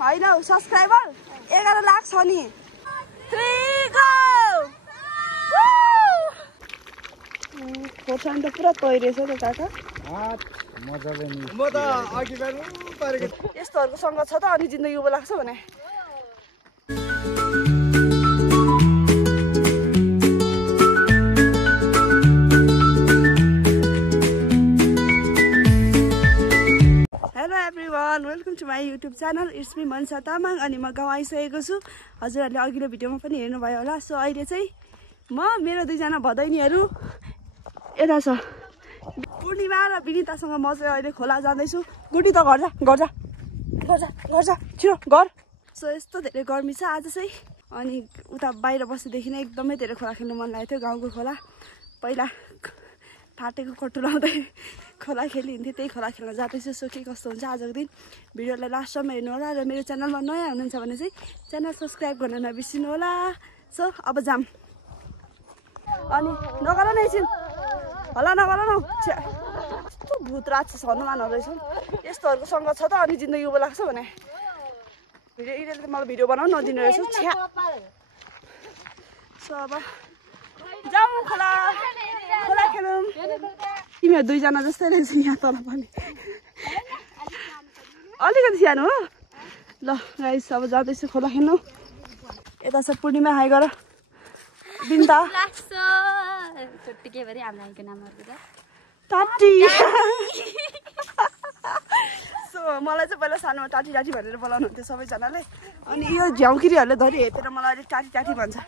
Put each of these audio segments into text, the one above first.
होइन सब्सक्राइबर 11 लाख छ नि 3 गो खोर्सानी त पुरा तैरेछ त काका मजाले नि म त अघि गर्नु परेको यस्तोहरुको सँग छ त अनि जिन्दगी उभो लाग्छ भने everyone, welcome to my YouTube channel. It's me Mansa Tamang अनि म गाउँ आइसकेको छु। हजुरहरुले अघिल्लो भिडियोमा पनि हेर्नु भयो होला। सो अहिले चाहिँ म मेरो दुईजना भदैनीहरु यता छ। पूर्णिमा र विनितासँग म चाहिँ अहिले खोला जाँदै छु। गुडी त घर जा छिटो घर। सो यस्तो धेरै गर्मी छ आज चाहिँ अनि उता बाहिर बसेदेखि नै एकदमै धेरै खोला खेल्न मन लागेको थियो। गाउँको खोला पहिला फाटेको कट्टु लाउँदै खोला खेलिन्थ्यो, त्यही खोला खेल्न जाँदैछु। सो के कस्तो हुन्छ आजको दिन भिडियोलाई लास्टसम्म हेर्नु होला र मेरो च्यानलमा नयाँ हुनुहुन्छ भने चाहिँ च्यानल सब्सक्राइब गर्न नबिर्सिनु होला। सो अब जाम अनि नगर न एकछिन होला नगर न यस्तो भूत राक्षस हनुमानहरू रहेछ यस्तोहरूको सँग छ त अनि जिन्दगी उभो लाग्छ भने भिडियो यिनीहरूले मलाई भिडियो बनाउनु नदिनु रहेछ छ्या। सो अब जाउँ खोला खोला खेलौँ। तिमीहरू दुईजना जस्तै रहेछ यहाँ तल पनि अलिकति सानो हो। ल गाइस अब जाँदैछु खोला खेल्नु। यता छ पूर्णिमा हाई गर बिन्ता टाटी। सो मलाई चाहिँ पहिला सानोमा टाटी टाटी भनेर बोलाउनु हुन्थ्यो सबैजनाले अनि यो झ्याउकिरीहरूले धरि हेरेर मलाई अहिले टाटी टाटी भन्छ है।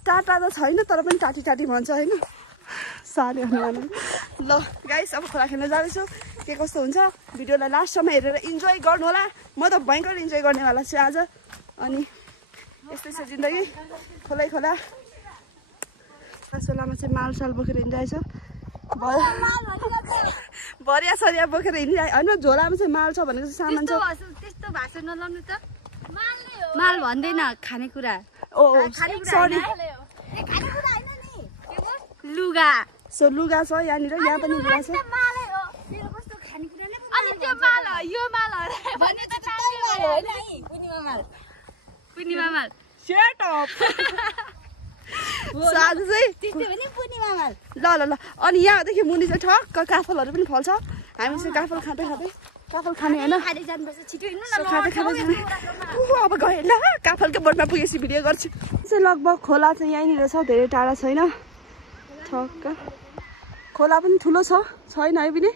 टाटा त छैन तर पनि टाटी टाटी भन्छ होइन सानो हनुमान। ल गाइस अब खोला खेल्न जाँदैछु। के कस्तो हुन्छ भिडियोलाई लास्टसम्म हेरेर इन्जोय गर्नु होला। म त भयङ्कर इन्जोय गर्नेवाला छु आज। अनि यस्तै छ जिन्दगी खोलै खोला। सोलामा चाहिँ मालसाल बोकेर हिँडिरहेछ भरिया सरिया बोकेर हिँडिरहेको होइन। झोलामा चाहिँ माल छ भनेको चाहिँ सामान छ। त्यस्तो भाषा नलाउनु त माल भन्दैन खानेकुरा सरी लुगा। सो लुगा छ यहाँनिर यहाँ पनि लुगा छ। अनि त्यो माल हो यो माल हो भन्ने त पूर्णिमा माल सेट अप। आज चाहिँ ल ल ल अनि यहाँदेखि मुनि चाहिँ ठक्क काफलहरू पनि फल्छ। हामी चाहिँ काफल खाँदै खाँदै काफल खाने होइन खाँदै खाँदै अब गएँ ल काफलको बोटमा पुगेपछि भिडियो गर्छु। चाहिँ लगभग खोला चाहिँ यहीँनिर छ धेरै टाढा छैन। ठक्क खोला पनि ठुलो छैन है पनि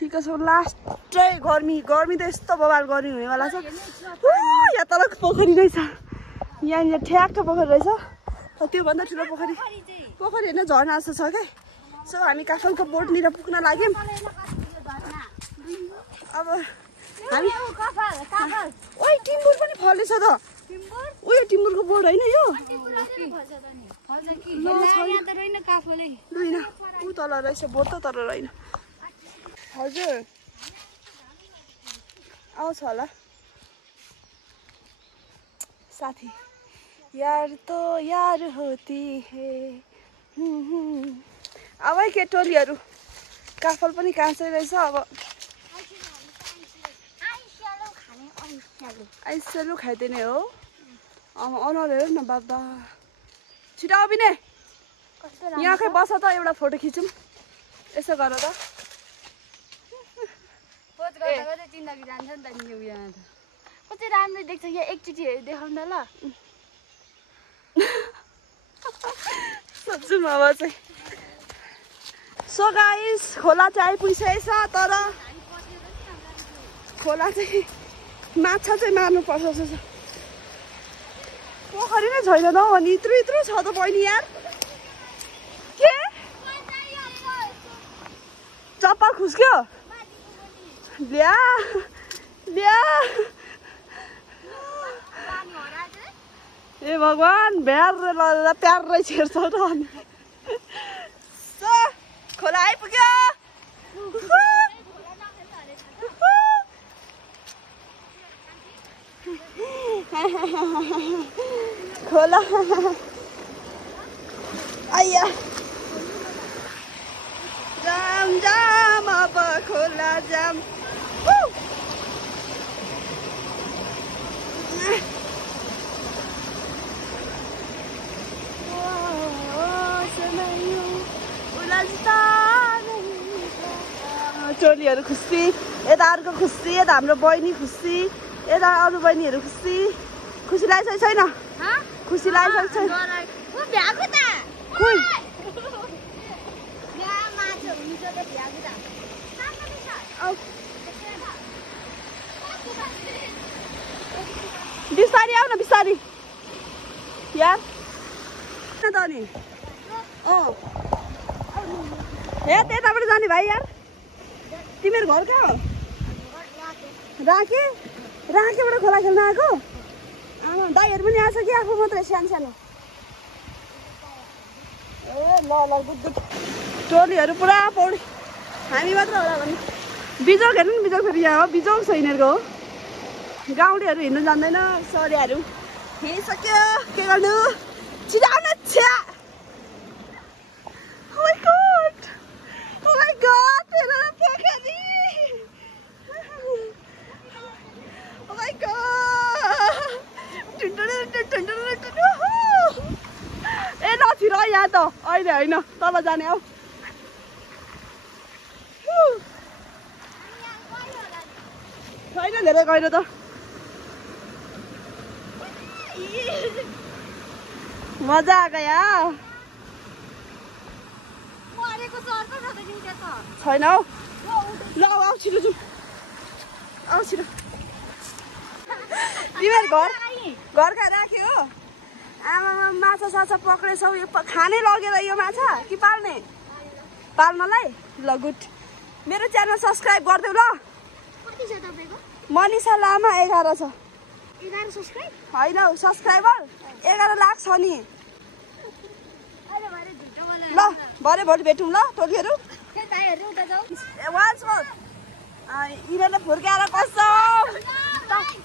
ठिकै छ। लास्टै गर्मी त यस्तो बवाल गर्मी हुनेवाला छ। यहाँ तल पोखरी रहेछ यहाँनिर ठ्याक्क पोखरी रहेछ। त्योभन्दा ठुलो पोखरी होइन झर्ना जस्तो छ क्या। सो हामी काफलको बोटनिर पुग्न लाग्यौँ। अब हामी ओइ टिम्बुर पनि फलेछ त। उयो टिम्बुरको बोट होइन यो होइन ऊ तल रहेछ बोट त तर रहेन। हजुर आउँछ होला साथी यार तो यार होती है। अब के टोलीहरू काफल पनि काँचै रहेछ। अब आइसलु खाइदिने हो अनुहार हेर न बाबा छिटो अबिने यहाँकै बस त एउटा फोटो खिचौँ यसो गर त। जिन्दगी जान्छ नि त कति राम्रो देख्छ यहाँ एकचोटि देखाउँदा ल सोध्छु अब चाहिँ। सो गाइस खोला चाहिँ आइपुगिसकेको छ तर खोला चाहिँ माछा चाहिँ मार्नु पर्छ जस्तो छ। पोखरी नै छैन त अनि यत्रो छ त बहिनी यार। के चप्पल खुस्क्यो ल्या ए भगवान भ्यार प्यार छिर्छ त अनि खोला आइपुग्यो। खोला आइया जाम अब खोला जाम टोलीहरू खुसी, यता अर्को खुसी, यता हाम्रो बहिनी खुसी, यता अरू बहिनीहरू खुसी। खुसी लागेको छैन? खुसी लागेको छैन? खोइ बिस्तारी आऊ न, बिस्तारी यार त नि। हे त्यताबाट जाने भाइ यार, तिमीहरू घर कहाँ हो? राखेबाट खोला खेल्न आएको? आमा दाइहरू पनि आएको छ कि आफू मात्रै सानो सानो? ए ल ल गुड गुड। टोलीहरू पुरा पौडी, हामी मात्र होला भने। बिजोग हेर्नु नि, बिजोग फेरि यहाँ हो, बिजोग छ यिनीहरूको हो। गाउँलेहरू हिँड्नु जान्दैन, सरियाहरू हिँडिसक्यो, के गर्नु? छिटो आउन छ्या। Oh my god! Oh my god! हेर पोखरी! Oh my god! ए नछिर यहाँ त, अहिले होइन, तल जाने हौ। छैन धेरै गहिरो त। मजा आएको यहाँ छैन हौ। ल आऊ छिटो जाउँ, आऊ छिटो। तिमीहरू घर कहाँ राख्यो हो? आमा माछा साछा पक्रेछौ, यो खाने लगेर यो माछा कि पाल्ने? पाल्नलाई? ल गुड। मेरो च्यानल सब्सक्राइब गरिदेऊ ल। मनिषा लामा 11 छ। 11 सब्सक्राइब? होइन सब्सक्राइबर 11 लाख छ नि। ल भरे भोलि भेटौँ ल टोलीहरू। यिनीहरूले फुर्काएर कसम।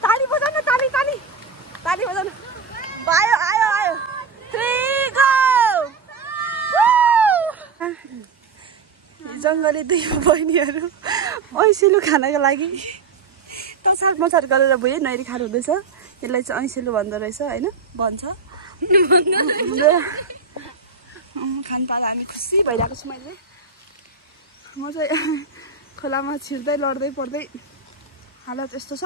ताली बजाउन, ताली ताली ताली बजाउन। आयो आयो आयो, 3 गो। जङ्गली दुई बहिनीहरू ऐसेलु खानको लागि तसार मसार गरेर भयो। नैरी खानु हुँदैछ, यसलाई चाहिँ ऐसेलु भन्दो रहेछ होइन, भन्छ। खानपान हामी खुसी भइरहेको छु। मैले म चाहिँ खोलामा छिर्दै लड्दै पढ्दै हालत यस्तो छ।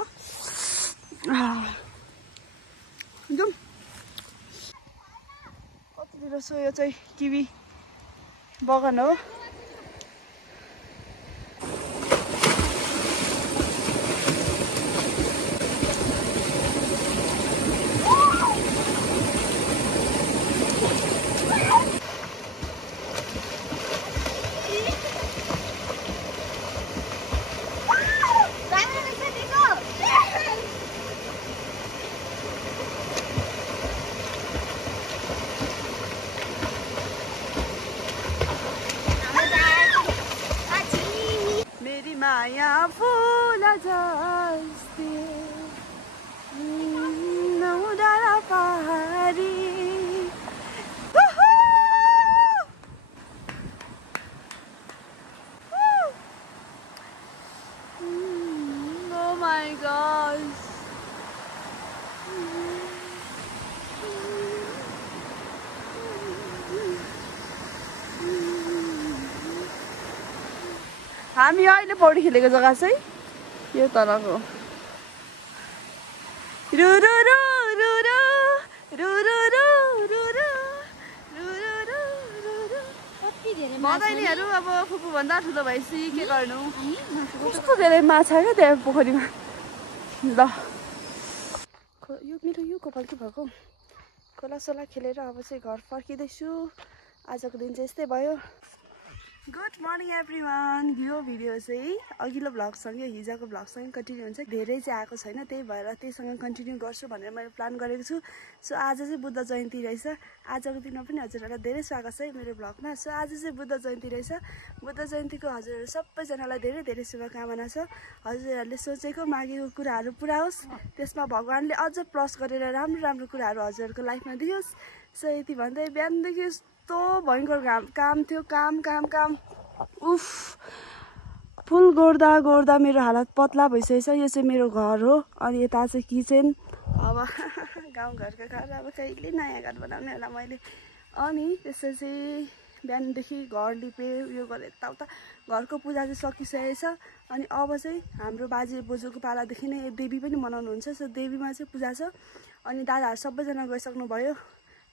जाउँ कतितिर सो। यो चाहिँ किवी बगान हो। माया फूल जस्ती नौडारा पहाडी। Oh my gosh. हामी अहिले पौडी खेलेको जग्गा चाहिँ यो तलको। रु रु रु रु रु रु रु रु रु रु रु। मदैनीहरू अब फुपू भन्दा ठुलो भएपछि के गर्नु? कस्तो धेरै माछा क्या त्यहाँ पोखरीमा। ल यो मेरो यो कपाल के भएको? खोला सोला खेलेर अब चाहिँ घर फर्किँदैछु। आजको दिन चाहिँ यस्तै भयो। Good morning everyone. यो भिडियो चाहिँ अघिल्लो भ्लगसँगै हिजोको भ्लगसँगै कन्टिन्यू हुन्छ। धेरै चाहिँ आएको छैन, त्यही भएर त्यहीसँग कन्टिन्यू गर्छु भनेर मैले प्लान गरेको छु। सो आज चाहिँ बुद्ध जयन्ती रहेछ। आजको दिनमा पनि हजुरहरूलाई धेरै स्वागत छ है मेरो भ्लगमा। सो आज चाहिँ बुद्ध जयन्ती रहेछ। बुद्ध जयन्तीको हजुरहरू सबैजनालाई धेरै धेरै शुभकामना छ। हजुरहरूले सोचेको मागेको कुराहरू पुरा होस्, त्यसमा भगवान्ले अझ प्लस गरेर राम्रो राम्रो कुराहरू हजुरहरूको लाइफमा दियोस्। सो यति भन्दै बिहानदेखि यस्तो भयङ्कर काम थियो, काम काम काम। उफ फुल गोड्दा गोड्दा मेरो हालत पतला भइसकेको छ। यो चाहिँ मेरो घर हो अनि यता चाहिँ किचन। अब गाउँघरको घर अब कहिले नयाँ घर बनाउने होला मैले। अनि त्यसपछि बिहानदेखि घर लिपेँ उयो गरेँ यताउता। घरको पूजा चाहिँ सकिसकेको छ। अनि अब चाहिँ हाम्रो बाजे बोजूको पालादेखि नै देवी पनि मनाउनुहुन्छ। सो देवीमा चाहिँ पूजा छ। अनि दादाहरू सबैजना गइसक्नु भयो।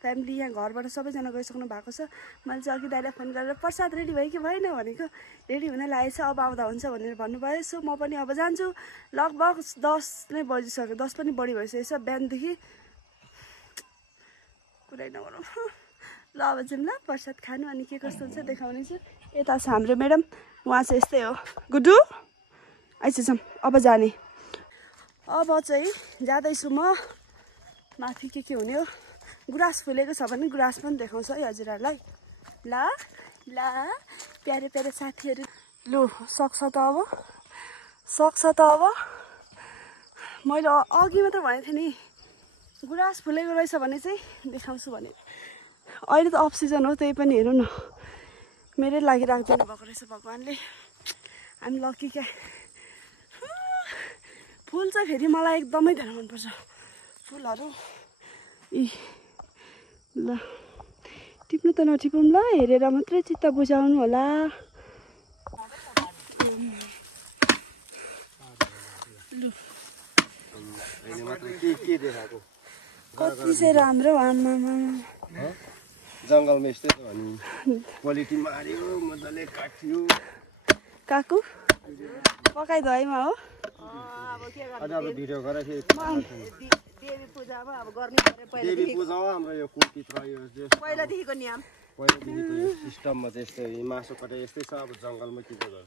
फ्यामिली यहाँ घरबाट सबैजना गइसक्नु भएको छ। मैले चाहिँ अघि दाइलाई फोन गरेर प्रसाद रेडी भयो कि भएन भनेको। रेडी हुन लागेको छ, अब आउँदा हुन्छ भनेर भन्नुभयो। सो म पनि अब जान्छु। लगभग 10 नै बजिसक्यो, 10 पनि बढी भइसकेको छ। बिहानदेखि कुरै नगरौँ। ल अब जाउँ ल प्रसाद खानु अनि के कस्तो हुन्छ देखाउने छु। यता छ हाम्रो म्याडम, उहाँ चाहिँ यस्तै हो। गुड्डु आइसकेछौँ, अब जाने। अब चाहिँ जाँदैछु म माथि। के हुने हो, गुराँस फुलेको छ भने गुराँस पनि देखाउँछ है हजुरहरूलाई। ल ल प्यारे प्यारे साथीहरू, लु सक्छ त अब, सक्छ त अब। मैले अघि मात्र भनेको थिएँ नि गुराँस फुलेको रहेछ भने चाहिँ देखाउँछु भने। अहिले त अफ सिजन हो, त्यही पनि हेरौँ न मेरै लागि राखिदिनु भएको रहेछ भगवान्ले। हामी लकी क्या। फुल चाहिँ फेरि मलाई एकदमै धेरै मनपर्छ फुलहरू। इ ल टिप्नु त नटिपौँ ल, हेरेर मात्रै चित्त बुझाउनु होला। लु कति चाहिँ राम्रो आमामा। जङ्गलमा यस्तै छ भने क्वालिटी मार्यो मजाले काट्यो। काकु पकाइदियो है म हो। अब भिडियो गरेको देवी पूजामा अब गर्ने पऱ्यो। देवी पूजामा हाम्रो यो कुलपित्र यो पहिलादेखिको नियम, पहिलादेखिको यो सिस्टममा चाहिँ यस्तै मासु कटाइ यस्तै छ। अब जङ्गलमा के गर्छ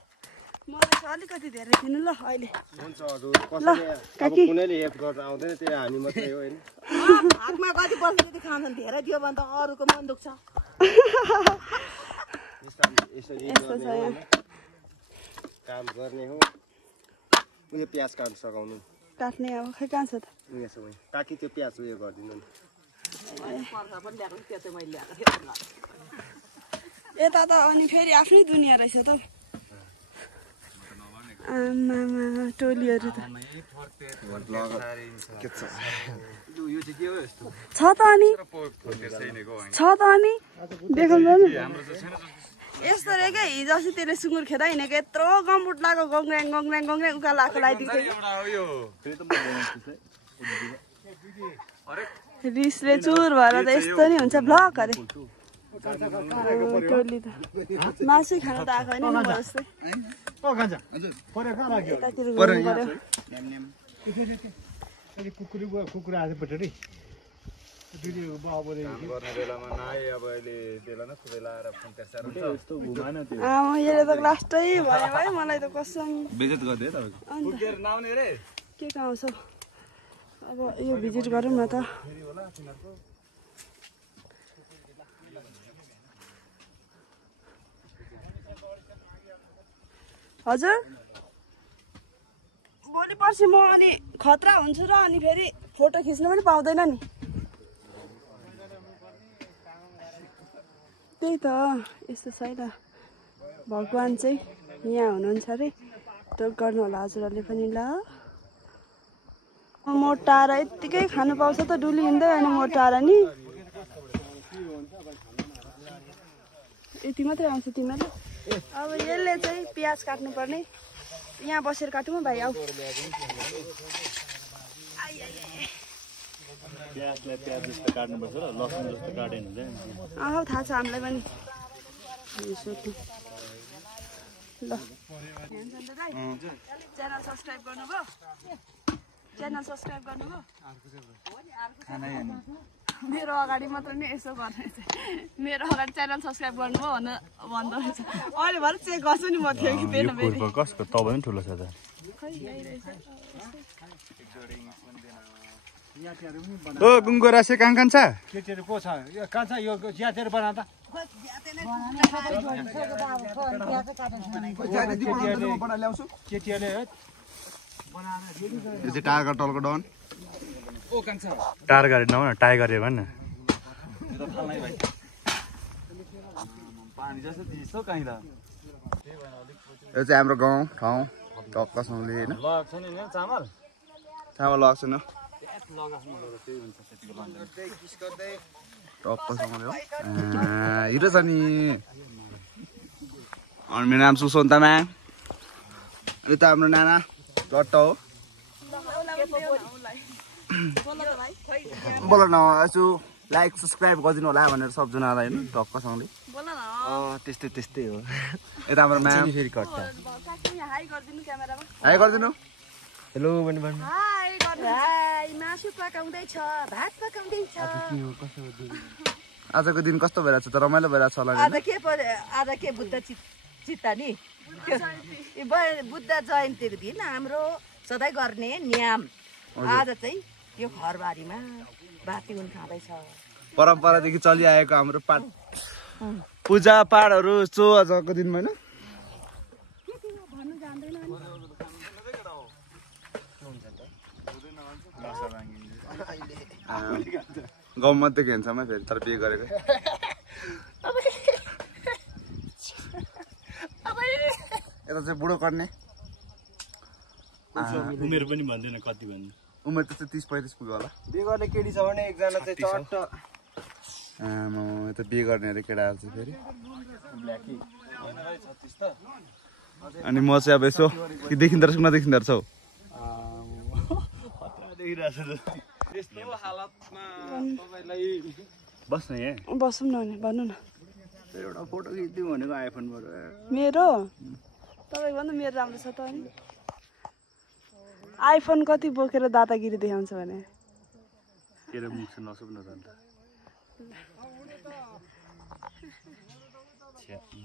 मलाई चाहिँ अलिकति धेरै दिनु ल अहिले। हुन्छ हजुर, कसैले अब कुनैले हेल्प गर्न आउँदैन, त्यो हामी मात्रै हो हैन। हातमा कति बस्दै खान्छन्, धेरै दियो भने त अरूको मन दुख्छ। यसरी काम गर्ने हो। उयो प्याज काट्न सघाउनु, काट्ने अब खै कहाँ छ त। उयो छ काकी त्यो प्याज उयो गरिदिनु नि। यता त अनि फेरि आफ्नै दुनियाँ रहेछ त। आमामा टोलीहरू त छ त अनि देखाउनु नि। यस्तो रे क्या हिजो अस्ति त्यसले सुँगुर खेदा हिँडेको यत्रो गम्बुट लगाएको गङ्ग्याङ गङ्ग्याङ गङ्ग्याङ उकालो आएको लगाइदिएको थियो। रिसले चुर भएर त यस्तो नि हुन्छ ब्लक अरे। टोली त मासु खानु त आएको होइन नि जस्तै। यतातिर घुम्नु पर्यो। यसले त लास्टै भयो है मलाई त कसम। के आउँछ अब यो भिजिट गरौँ न त। हजुर भोलि पर्सि म अनि खतरा हुन्छु र अनि फेरि फोटो खिच्नु पनि पाउँदैन नि। त्यही त यस्तो छ है त, भगवान् चाहिँ यहाँ हुनुहुन्छ अरे। टोक गर्नु होला हजुरहरूले पनि ल। मोटाएर यत्तिकै खानु पाउँछ त डुली हिँड्दै अनि मोटाएर नि। यति मात्रै आउँछ तिमीहरूले। अब यसले चाहिँ प्याज काट्नुपर्ने, यहाँ बसेर काटौँ भाइ आऊ। प्याजलाई प्याज जस्तो काट्नुपर्छ र लसुन जस्तो काटेन हुँदैन। थाहा छ हामीलाई पनि। ल च्यानल सब्सक्राइब गर्नुभयो? च्यानल सब्सक्राइब गर्नुभयो? मेरो अगाडि मात्र नि यसो गर्ने चाहिँ, मेरो अगाडि च्यानल सब्सक्राइब गर्नुभयो भन्दो रहेछ। अहिले भएर चेक गर्छु नि म थियो कि थिएन। कसको तपाईँ पनि ठुलो छ त। ओ गुङ्गो रासे कहाँ छ? केटीहरू को छ? यो कहाँ छ? यो ज्यातेर बनाउँदा केटीहरूले यो चाहिँ टाइगर टलको डन। टाइगर नभन न, टाइगर भन न। पानी जस्तो दिसो कहीँ यो चाहिँ हाम्रो गाउँ ठाउँ टक्कसँगले होइन चामल लगाएको छैन टक्कसँगले हो हिरो छ नि अनि मेरो नाम सुसन तामाङ यो त हाम्रो नाना चट्ट हो बोल न यसो लाइक सब्सक्राइब गरिदिनु होला भनेर सबजनालाई होइन टक्कसँगले त्यस्तै त्यस्तै हो यता हाम्रो म्याम फेरि कट्टा हाई गरिदिनु हेलो भन्नु मासु पकाउँदैछ भात पकाउँदैछ आजको दिन कस्तो भइरहेको छ त रमाइलो भइरहेको छ होला आज के बुद्ध चित्त नि बुद्ध जयन्तीको दिन हाम्रो सधैँ गर्ने नियम आज चाहिँ यो घरबारीमा बाती उन खाँदैछ परम्परादेखि चलिआएको हाम्रो पाठ पूजा पाठहरू चो आजको दिनमा होइन गाउँ मध्ये खेल्छमा फेरि तर बिहे गरेको यता चाहिँ बुढो गर्ने उमेर पनि भन्दैन कति भन्नु उमेर त्यस्तो 30-35 पुग्यो होला बिहे गर्ने केटी छ भने एकजना चाहिँ चट्ट यता बिहे गर्ने अरे केटाहरू चाहिँ फेरि अनि म चाहिँ अब यसो कि देखिँदो रहेछ नदेखिँदो रहेछ हौ त्यस्तो हालतमा तपाईलाई बस्न यहाँ बसौँ न भने भन्नु न एउटा फोटो खिच्दिउँ भनेको आइफोनबाट मेरो तपाईँको भन्दा मेरो राम्रो छ त अनि आइफोन कति बोकेर दादागिरी देखाउँछ भने तेरो मुख चाहिँ नसुप्न त अन्त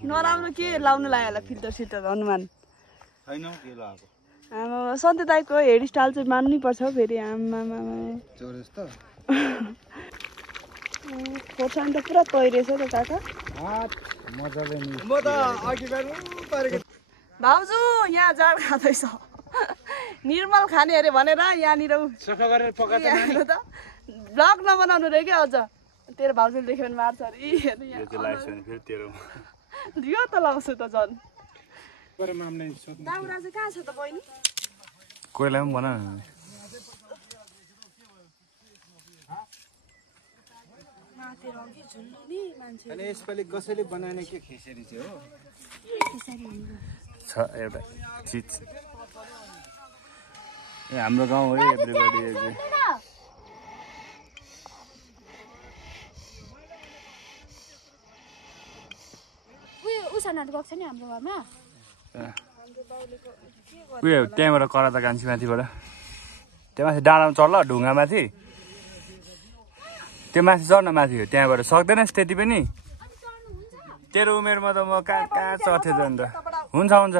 नराम्रो के लाउनु लाग्यो होला फिल्टर सिल्टर हनुमान छैन के लगाएको आमा सन्ते दाइको हेयर स्टाइल चाहिँ मान्नै पर्छ हौ फेरि आमामा चोरेस त खोर्सानी त पुरा तैरेछ त काका मजाले नि म त अघि गर्नु परेको भाउजू यहाँ जाड खाँदैछ निर्मल खाने अरे भनेर यहाँनिर सफा गरेर पकाएर यहाँनिर त ब्लग नबनाउनु रे क्या अझ तेरो भाउजूले देख्यो भने मार्छ अरे हेर्नु यो चाहिँ लाइफ छैन फेरि तेरो यो त लगाउँछु त झन् मामले सोध्नु दाउरा चाहिँ कहाँ छ त बहिनी कोहीलाई पनि भन न अनि यसपालि कसैले बनाउने के खेसेरी चाहिँ हो छ एउटा चिज हाम्रो गाउँ हो एभ्रीबडी उसानहरू गएको छ नि हाम्रो घरमा उयो त्यहाँबाट कराता कान्छी माथिबाट त्यो माथि डाँडामा चढ्ल ढुङ्गामाथि त्यो माथि चढ्न माथि हो त्यहाँबाट सक्दैनस् त्यति पनि तेरो उमेरमा त म कहाँ कहाँ चढ्थेँ त अन्त हुन्छ हुन्छ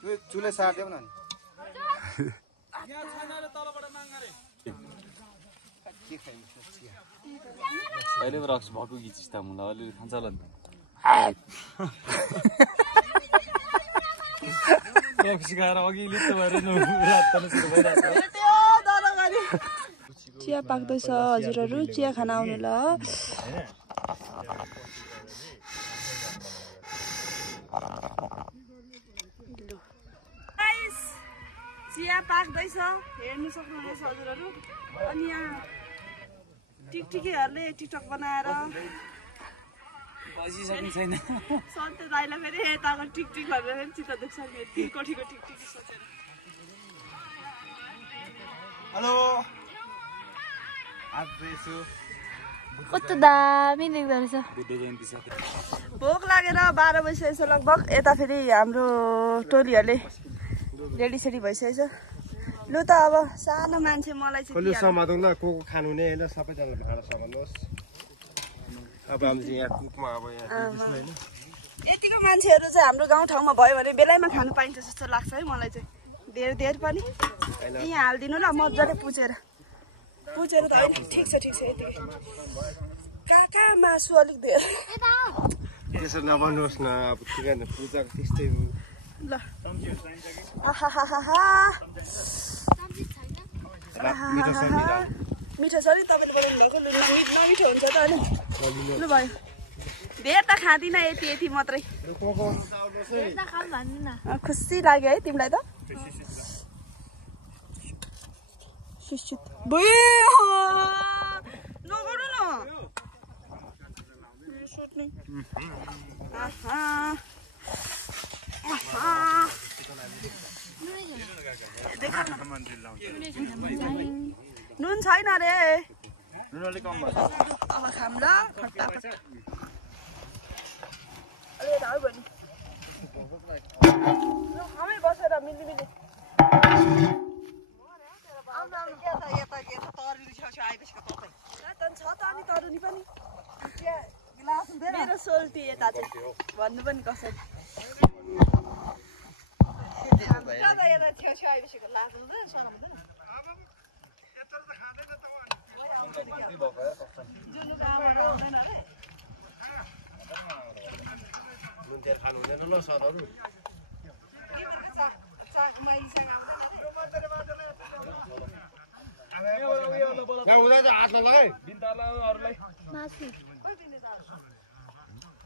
त्यो चुले सार्देऊ न अहिले रक्स भएको गीचिस् त मलाई अलिअलि खान्छ होला नि सिकाएर अघि लिप्त भएर चिया पाक्दैछ हजुरहरू चिया खान आउनु ल चिया पाक्दैछ हेर्नु सक्नुहुनेछ हजुरहरू अनि यहाँ टिकटिकीहरूले टिकटक बनाएर सन्ते दाइलाई फेरि यताको टिकटिक भनेर फेरि चित्त दुख्छ नि कोठीको टिकटिक सोचेर हेलो कस्तो दामी देख्दो रहेछ भोक लागेर 12 बजिसकेछ लगभग यता फेरि हाम्रो टोलीहरूले रेडी सेडी भइसकेछ लु त अब सानो मान्छे मलाई कसले समातौँ ल को खानु नै हैन सबैजनाले भाँडा समाल्नुहोस् अब हामी चाहिँ यहाँ कुकमा अब यहाँ यतिको मान्छेहरू चाहिँ हाम्रो गाउँठाउँमा भयो भने बेलैमा खानु पाइन्छ जस्तो लाग्छ है मलाई चाहिँ धेर पनि यहाँ हालिदिनु ल मजाले पुचेर त होइन ठिक छ यति कहाँ मासु अलिक धेरै त्यसो नभन्नुहोस् न अब के गर्ने पूजाको त्यस्तै हो ल मिठो छ नि तपाईँले बनाउनु भएको लु नमिठो हुन्छ त होइन लु भयो धेर त खाँदिनँ, यति यति मात्रै। खुसी लाग्यो है तिमीलाई त? नगर्नु न। नुन छैन रे। नुन कम भयो। अब खाम ल खट्टा खट्टा। अलि यता आऊ बहिनी। खामै बसेर मिली। छ त अनि तरुनी पनि। मेरो सोल्टी यता चाहिँ भन्नु पनि कसरी।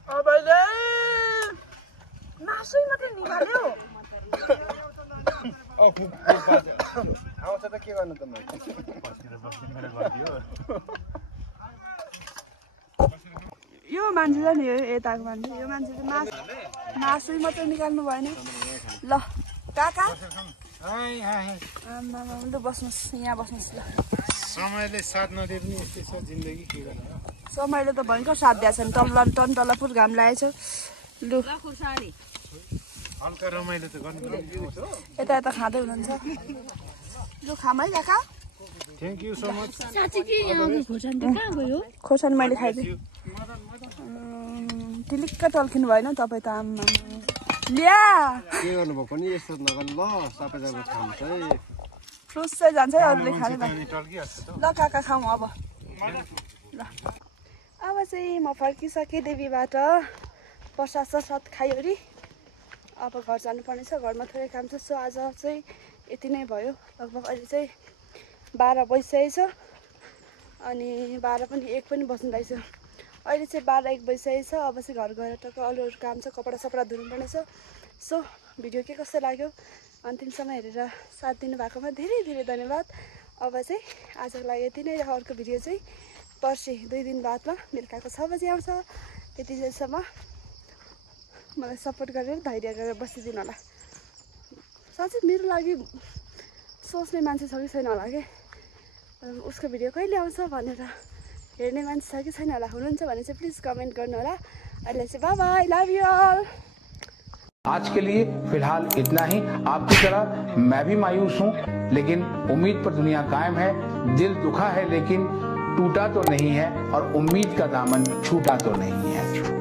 अबले मासु मात्रै निकाल्यो। आउँछ त के गर्नु त मैले यो मान्छे नि यताको मान्छे, यो मान्छे चाहिँ मासु मात्रै निकाल्नु भएन। ल काका लु बस्नुहोस्, यहाँ बस्नुहोस् ल। समयले साथ नदिए पनि यस्तै छ जिन्दगी, के गर्नु। समयले त भयङ्कर साथ दिएको छ नि, टन पुर घाम लागेको छ। लु हल्का रमाइलो त गर्नु। यता यता खाँदै हुनुहुन्छ। लु खाम है काका। Thank you so much. खोर्सानी मैले खाइदिएँ। टिलिक्क टल्किनु भएन तपाईँ त। आम्मा ल्या के गर्नुभयो पनि यस्तो नगर्नु ल, सबैजना खान्छ है। फ्रुस चाहिँ जान्छ है अरूले खाने। ल काका खाउँ अब। ल अब चाहिँ म फर्किसकेँ देवीबाट। प्रसाद खाइवरी अब घर जानुपर्ने छ। घरमा थोरै काम छ। सो आज चाहिँ यति नै भयो। लगभग अहिले चाहिँ 12 बजिसकेको छ। अनि 12 पनि 1 पनि बस्नु रहेछ। अहिले चाहिँ 12-1 बजिसकेको छ। अब चाहिँ घर गएर टक्क अरू काम छ, कपडा सपडा धुनुपर्ने छ। सो भिडियो के कस्तो लाग्यो अन्तिमसम्म हेरेर साथ दिनुभएकोमा धेरै धेरै धन्यवाद। अब चाहिँ आजको लागि यति नै। अर्को भिडियो चाहिँ पर्सि 2 दिन बादमा बेलुकाको 6 बजी आउँछ। त्यति जेलसम्म मलाई सपोर्ट गरेर धैर्य गरेर बसिदिनु होला। साँच्चै मेरो लागि सोच्ने मान्छे छ कि छैन होला कि, उसको भिडियो कहिले आउँछ भनेर हेर्ने मान्छे छ कि छैन होला। हुनुहुन्छ भने चाहिँ प्लिज कमेन्ट गर्नु होला। अहिले चाहिँ by by, love you all. आज के लिए फिलहाल इतना ही। आपकी तरह मैं भी मायूस हूँ, लेकिन उम्मीद पर दुनिया कायम है। दिल दुखा है लेकिन टूटा तो नहीं है, और उम्मीद का दामन छूटा तो नहीं है।